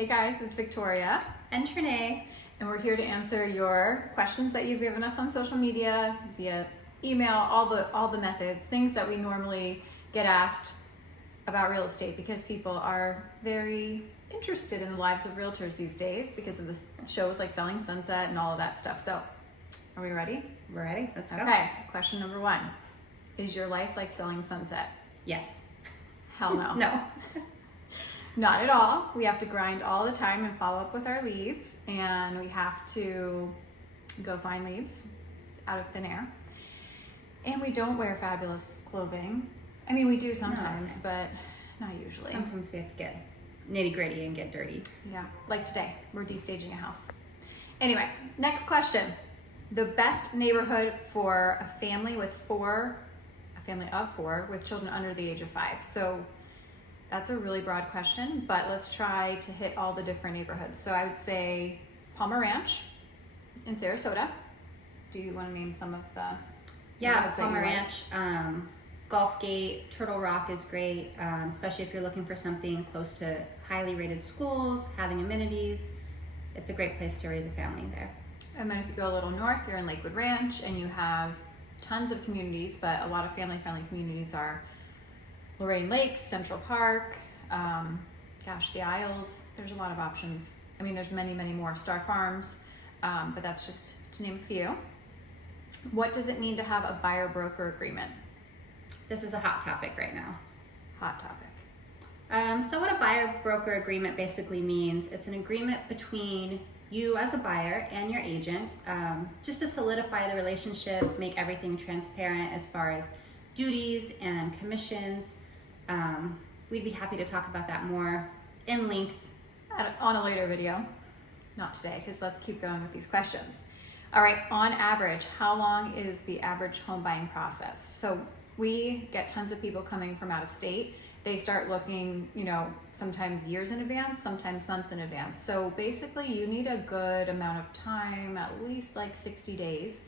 Hey guys, it's Victoria And Trinae. and we're here to answer your questions that you've given us on social media, via email, all the methods, things that we normally get asked about real estate because people are very interested in the lives of realtors these days because of the shows like Selling Sunset and all of that stuff. So, are we ready? We're ready. Let's go. Okay, question number 1. Is your life like Selling Sunset? Yes. Hell no. No. Not at all. We have to grind all the time and follow up with our leads, and we have to go find leads out of thin air. And we don't wear fabulous clothing. I mean, we do sometimes, but not usually. Sometimes we have to get nitty gritty and get dirty. Yeah, like today, we're de-staging a house. Anyway, next question. The best neighborhood for a family of four with children under the age of 5. So that's a really broad question, but let's try to hit all the different neighborhoods. So I would say Palmer Ranch in Sarasota. Do you want to name some of the Yeah, neighborhoods that you Palmer like? Ranch, Gulf Gate, Turtle Rock is great, especially if you're looking for something close to highly rated schools, having amenities. It's a great place to raise a family there. And then if you go a little north, you're in Lakewood Ranch, and you have tons of communities, but a lot of family-friendly communities are Lorraine Lakes, Central Park, the Isles. There's a lot of options. I mean, there's many, many more. Star Farms, but that's just to name a few. What does it mean to have a buyer-broker agreement? This is a hot topic right now. Hot topic. So what a buyer-broker agreement basically means, it's an agreement between you as a buyer and your agent, just to solidify the relationship, make everything transparent as far as duties and commissions. We'd be happy to talk about that more in length On a later video. Not today, because let's keep going with these questions. All right, on average, how long is the average home buying process? So we get tons of people coming from out of state. They start looking, sometimes years in advance, sometimes months in advance. So basically you need a good amount of time, at least like 60 days,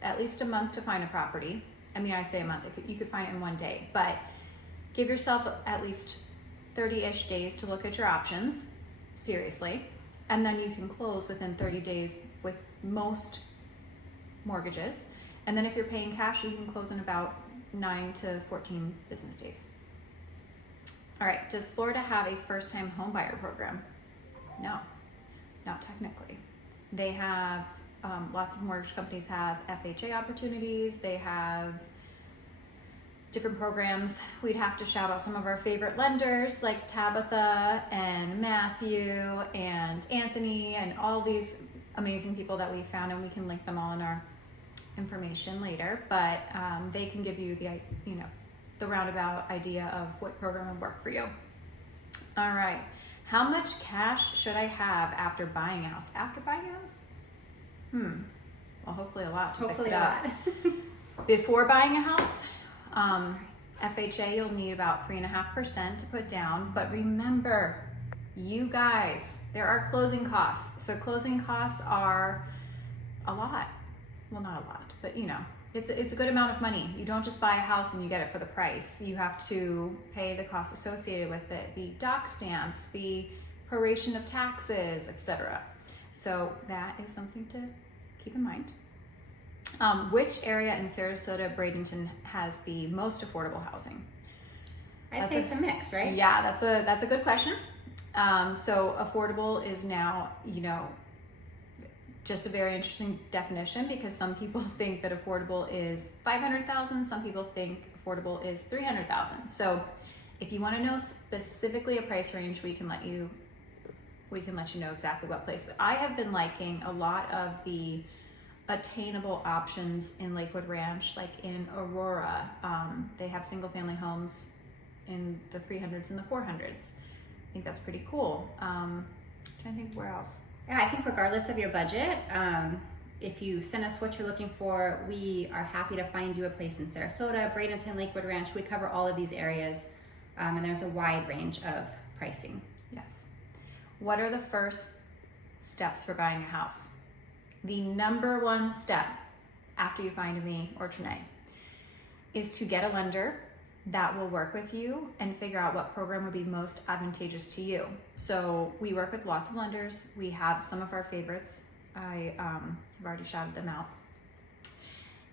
at least a month to find a property. I mean, I say a month, you could find it in one day, but give yourself at least 30-ish days to look at your options, seriously. And then you can close within 30 days with most mortgages. And then if you're paying cash, you can close in about 9 to 14 business days. All right, does Florida have a first-time home buyer program? No, not technically. They have, lots of mortgage companies have FHA opportunities. They have different programs. We'd have to shout out some of our favorite lenders like Tabatha and Matthew and Anthony and all these amazing people that we found, and we can link them all in our information later, but they can give you the roundabout idea of what program would work for you. All right, how much cash should I have after buying a house? After buying a house? Well, hopefully a lot. Hopefully a lot. Before buying a house, FHA, you'll need about 3.5% to put down, but remember, you guys, there are closing costs. So closing costs are a lot. Well, not a lot, but it's a good amount of money. You don't just buy a house and you get it for the price. You have to pay the costs associated with it, the doc stamps, the proration of taxes, etc. So that is something to keep in mind. Which area in Sarasota, Bradenton has the most affordable housing? I'd say it's a mix, right? Yeah, that's a good question. So affordable is now, just a very interesting definition, because some people think that affordable is $500,000, some people think affordable is $300,000. So if you want to know specifically a price range, we can let you know exactly what place. But I have been liking a lot of the attainable options in Lakewood Ranch, like in Aurora. They have single family homes in the 300s and the 400s. I think that's pretty cool. Trying to think where else. Yeah, I think regardless of your budget, if you send us what you're looking for, we are happy to find you a place in Sarasota, Bradenton, Lakewood Ranch. We cover all of these areas, and there's a wide range of pricing. Yes. What are the first steps for buying a house? The number one step after you find me or Trinae is to get a lender that will work with you and figure out what program would be most advantageous to you. So we work with lots of lenders. We have some of our favorites. I've already shouted them out.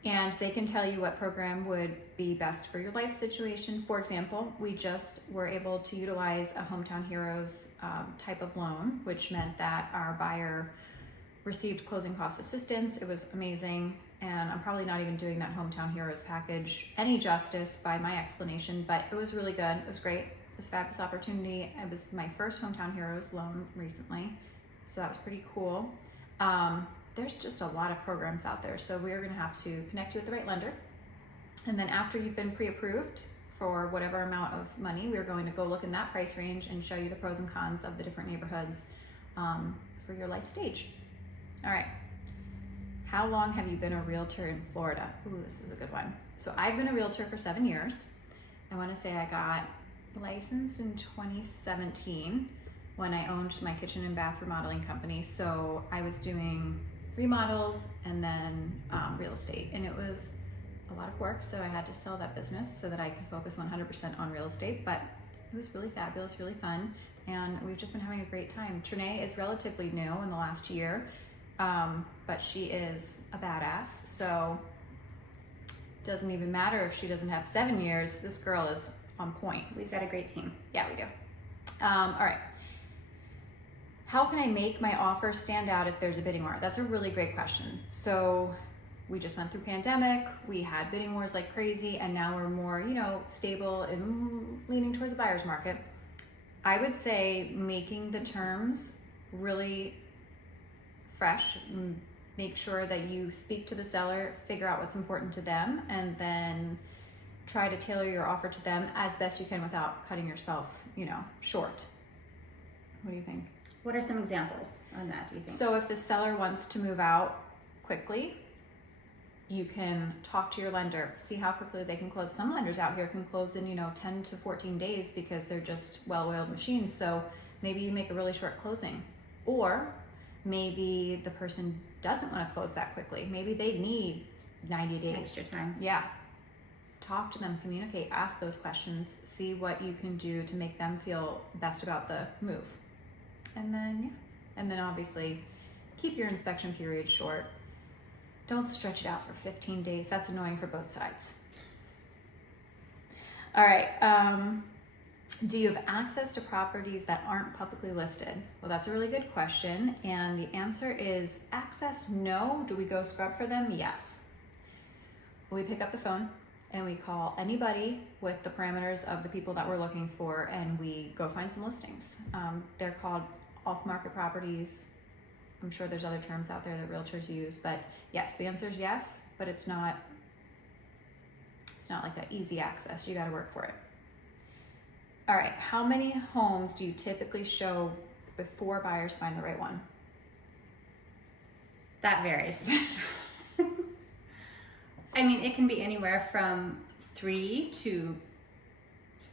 And they can tell you what program would be best for your life situation. For example, we just were able to utilize a Hometown Heroes type of loan, which meant that our buyer received closing cost assistance. It was amazing. And I'm probably not even doing that Hometown Heroes package any justice by my explanation, but it was really good. It was great. It was a fabulous opportunity. It was my first Hometown Heroes loan recently, so that was pretty cool. There's just a lot of programs out there, so we're going to have to connect you with the right lender. And then after you've been pre-approved for whatever amount of money, we're going to go look in that price range and show you the pros and cons of the different neighborhoods for your life stage. All right. How long have you been a realtor in Florida? Ooh, this is a good one. So I've been a realtor for 7 years. I want to say I got licensed in 2017 when I owned my kitchen and bath remodeling company. So I was doing remodels and then real estate, and it was a lot of work. So I had to sell that business so that I could focus 100% on real estate, but it was really fabulous, really fun. And we've just been having a great time. Trinae is relatively new in the last year. But she is a badass, so it doesn't even matter if she doesn't have 7 years. This girl is on point. We've got a great team. Yeah, we do. All right. How can I make my offer stand out if there's a bidding war? That's a really great question. So we just went through pandemic. We had bidding wars like crazy, and now we're more, stable and leaning towards the buyer's market. I would say making the terms really fresh. Make sure that you speak to the seller, figure out what's important to them, and then try to tailor your offer to them as best you can without cutting yourself, short. What do you think? What are some examples on that, do you think? So if the seller wants to move out quickly, you can talk to your lender, see how quickly they can close. Some lenders out here can close in, 10 to 14 days because they're just well-oiled machines. So maybe you make a really short closing. Or maybe the person doesn't want to close that quickly. Maybe they need 90 days. Extra time. Yeah. Talk to them, communicate, ask those questions, see what you can do to make them feel best about the move. And then obviously keep your inspection period short. Don't stretch it out for 15 days. That's annoying for both sides. All right. Do you have access to properties that aren't publicly listed? Well, that's a really good question. And the answer is access, no. Do we go scrub for them? Yes. We pick up the phone and we call anybody with the parameters of the people that we're looking for, and we go find some listings. They're called off-market properties. I'm sure there's other terms out there that realtors use, but yes, the answer is yes, but it's not like an easy access. You got to work for it. All right, how many homes do you typically show before buyers find the right one? That varies. I mean, it can be anywhere from 3 to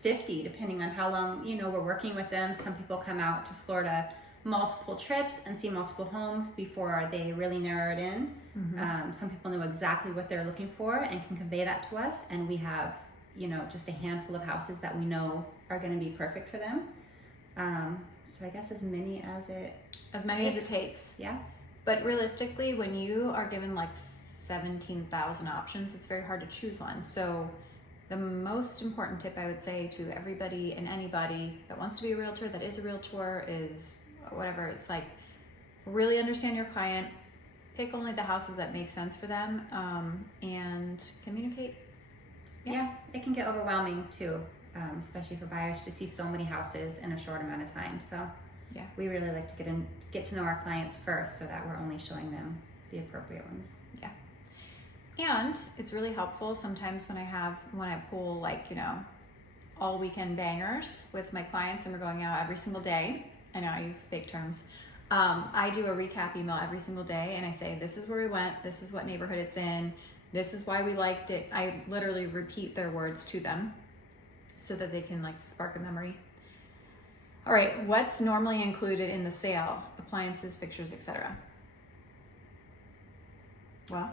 50, depending on how long, we're working with them. Some people come out to Florida multiple trips and see multiple homes before they really narrow it in. Mm-hmm. Some people know exactly what they're looking for and can convey that to us, and we have just a handful of houses that we know are going to be perfect for them. So I guess as many as it takes. Yeah. But realistically, when you are given like 17,000 options, it's very hard to choose one. So the most important tip I would say to everybody and anybody that wants to be a realtor, that is a realtor, is whatever, it's like really understand your client, pick only the houses that make sense for them, and communicate. Yeah, it can get overwhelming too, especially for buyers to see so many houses in a short amount of time. So yeah, we really like to get to know our clients first so that we're only showing them the appropriate ones. Yeah. And it's really helpful sometimes when I pull like, all weekend bangers with my clients and we're going out every single day. I know I use fake terms. I do a recap email every single day and I say, this is where we went, this is what neighborhood it's in, this is why we liked it. I literally repeat their words to them so that they can like spark a memory. All right, what's normally included in the sale? Appliances, fixtures, etc. Well,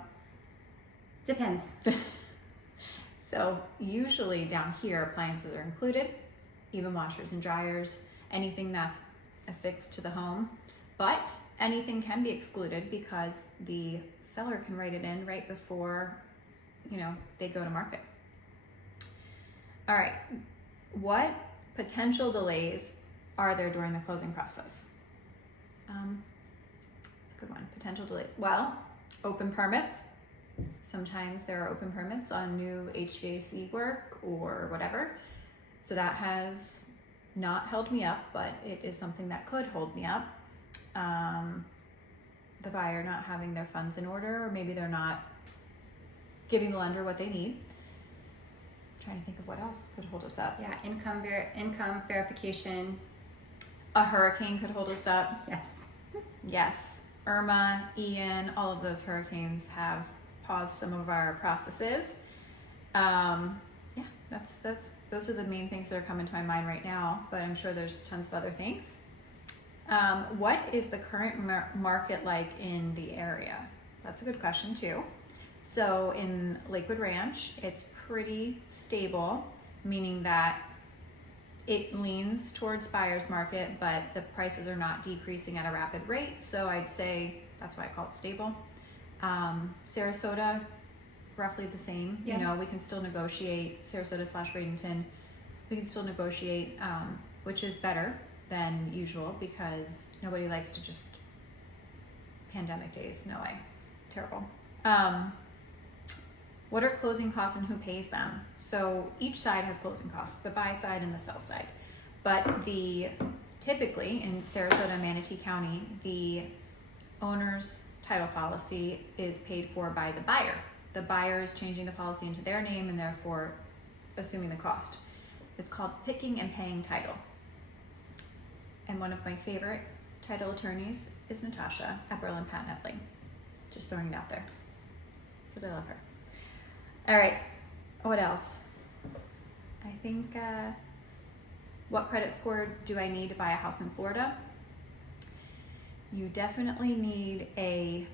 depends. So usually down here, appliances are included, even washers and dryers, anything that's affixed to the home. But anything can be excluded because the seller can write it in right before, they go to market. All right, what potential delays are there during the closing process? It's a good one, potential delays. Well, open permits. Sometimes there are open permits on new HVAC work or whatever. So that has not held me up, but it is something that could hold me up. The buyer not having their funds in order, or maybe they're not giving the lender what they need. I'm trying to think of what else could hold us up. Yeah, income verification. A hurricane could hold us up. Yes. Yes. Irma, Ian, all of those hurricanes have paused some of our processes. Those are the main things that are coming to my mind right now, but I'm sure there's tons of other things. What is the current market like in the area? That's a good question too. So in Lakewood Ranch, it's pretty stable, meaning that it leans towards buyer's market, but the prices are not decreasing at a rapid rate. So I'd say that's why I call it stable. Sarasota, roughly the same. Yeah. We can still negotiate. Sarasota/Bradenton, we can still negotiate, which is better than usual because nobody likes to just pandemic days. No way, terrible. What are closing costs and who pays them? So each side has closing costs, the buy side and the sell side. But typically in Sarasota and Manatee County, the owner's title policy is paid for by the buyer. The buyer is changing the policy into their name and therefore assuming the cost. It's called picking and paying title. And one of my favorite title attorneys is Natasha at Berlin Patent Etling. Just throwing it out there because I love her. All right, what else? I think, what credit score do I need to buy a house in Florida? You definitely need a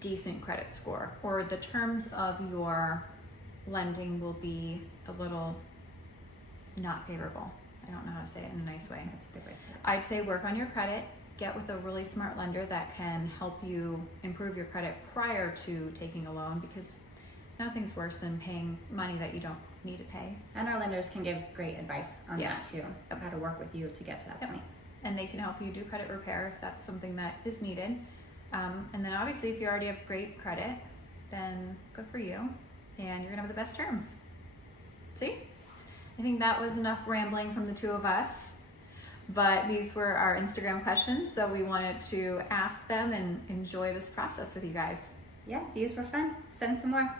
decent credit score, or the terms of your lending will be a little not favorable. I don't know how to say it in a nice way. That's a good way. I'd say work on your credit, get with a really smart lender that can help you improve your credit prior to taking a loan, because nothing's worse than paying money that you don't need to pay. And our lenders can give great advice on Yes. that too, of how to work with you to get to that Yep. point. And they can help you do credit repair if that's something that is needed. And then obviously if you already have great credit, then good for you, and you're gonna have the best terms. See? I think that was enough rambling from the two of us, but these were our Instagram questions, so we wanted to ask them and enjoy this process with you guys. Yeah, these were fun. Send some more.